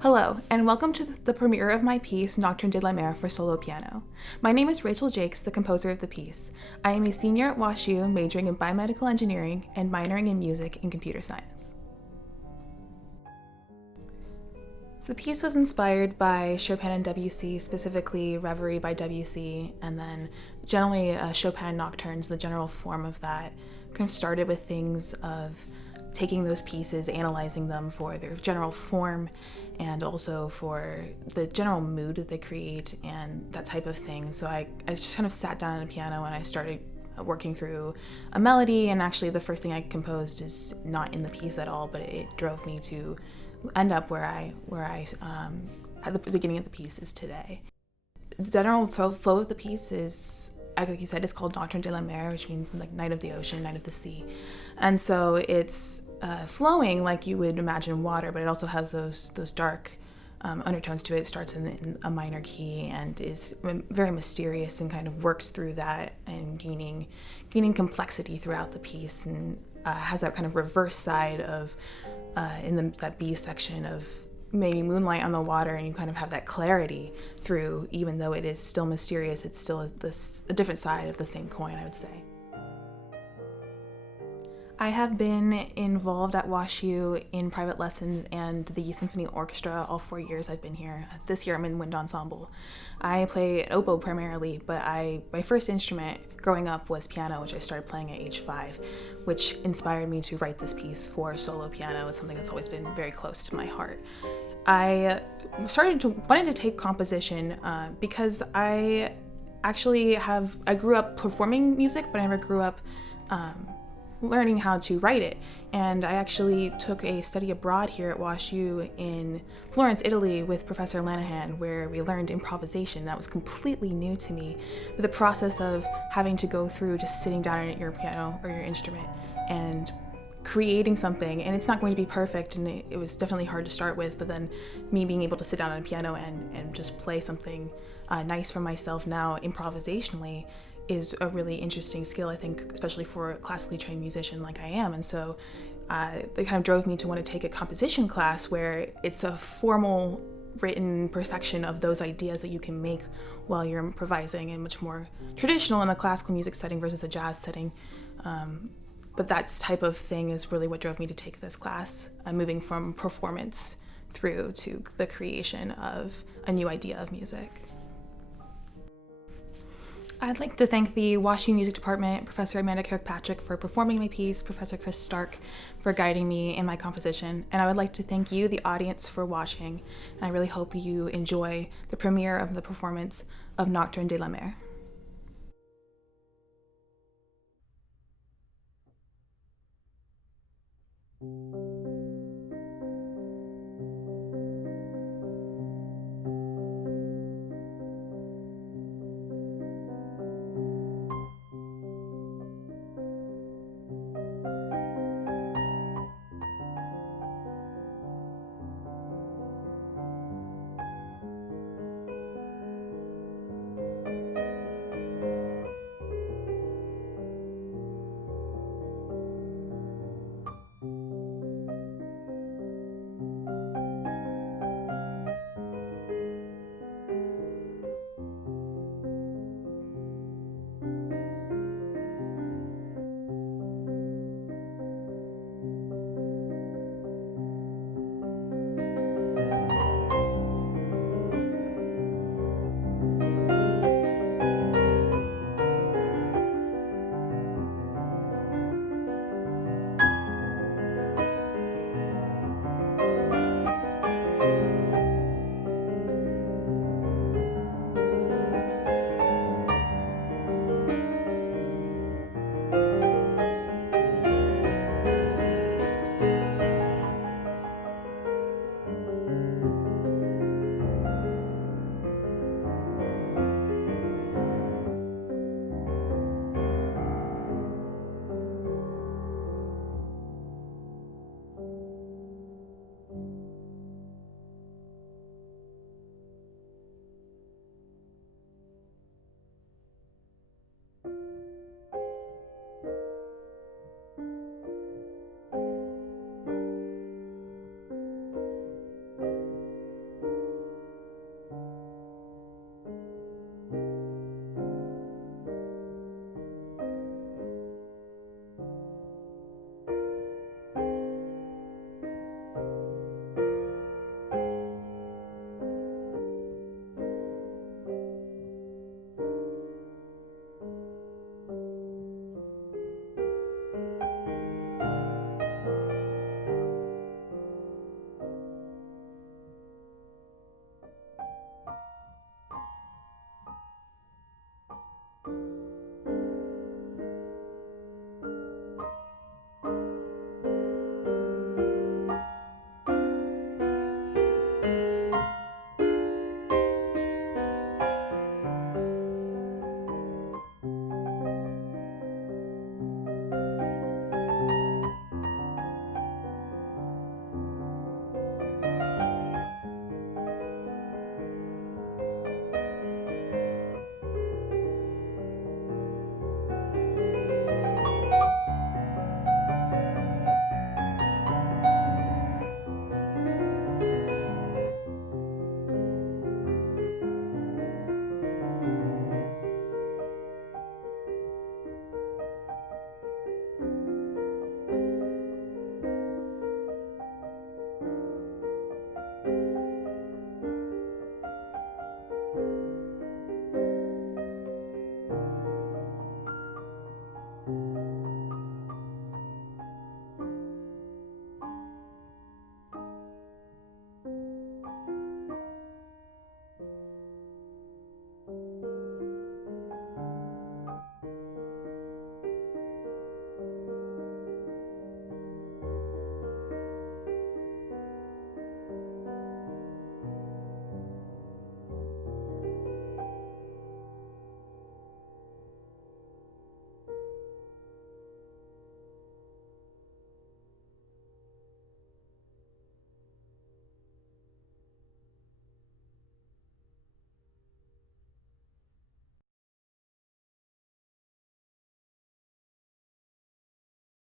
Hello, and welcome to the premiere of my piece, Nocturne de la Mer for solo piano. My name is Rachel Jakes, the composer of the piece. I am a senior at WashU, majoring in biomedical engineering and minoring in music and computer science. So the piece was inspired by Chopin and Debussy, specifically Reverie by Debussy, and then generally Chopin nocturnes, the general form of that. Kind of started with things of taking those pieces, analyzing them for their general form, and also for the general mood that they create and that type of thing. So I just kind of sat down at a piano and I started working through a melody, and actually the first thing I composed is not in the piece at all, but it drove me to end up where I at the beginning of the piece is today. The general flow of the piece is, like you said, it's called Nocturne de la Mer, which means like night of the ocean, night of the sea. And so it's flowing like you would imagine water, but it also has those dark undertones to it. It starts in a minor key and is very mysterious and kind of works through that and gaining complexity throughout the piece, and has that kind of reverse side of that B section of maybe moonlight on the water, and you kind of have that clarity through, even though it is still mysterious, it's still a different side of the same coin, I would say. I have been involved at WashU in private lessons and the symphony orchestra all 4 years I've been here. This year I'm in wind ensemble. I play oboe primarily, but my first instrument growing up was piano, which I started playing at age 5, which inspired me to write this piece for solo piano. It's something that's always been very close to my heart. I wanted to take composition because I grew up performing music, but I never grew up learning how to write it. And I actually took a study abroad here at WashU in Florence, Italy with Professor Lanahan, where we learned improvisation. That was completely new to me. But the process of having to go through just sitting down at your piano or your instrument and creating something, and it's not going to be perfect, and it was definitely hard to start with, but then me being able to sit down on a piano and just play something nice for myself now improvisationally is a really interesting skill, I think, especially for a classically trained musician like I am. And so it kind of drove me to want to take a composition class where it's a formal written perfection of those ideas that you can make while you're improvising, and much more traditional in a classical music setting versus a jazz setting. But that type of thing is really what drove me to take this class, moving from performance through to the creation of a new idea of music. I'd like to thank the WashU Music Department, Professor Amanda Kirkpatrick for performing my piece, Professor Chris Stark for guiding me in my composition, and I would like to thank you, the audience, for watching, and I really hope you enjoy the premiere of the performance of Nocturne de la Mer.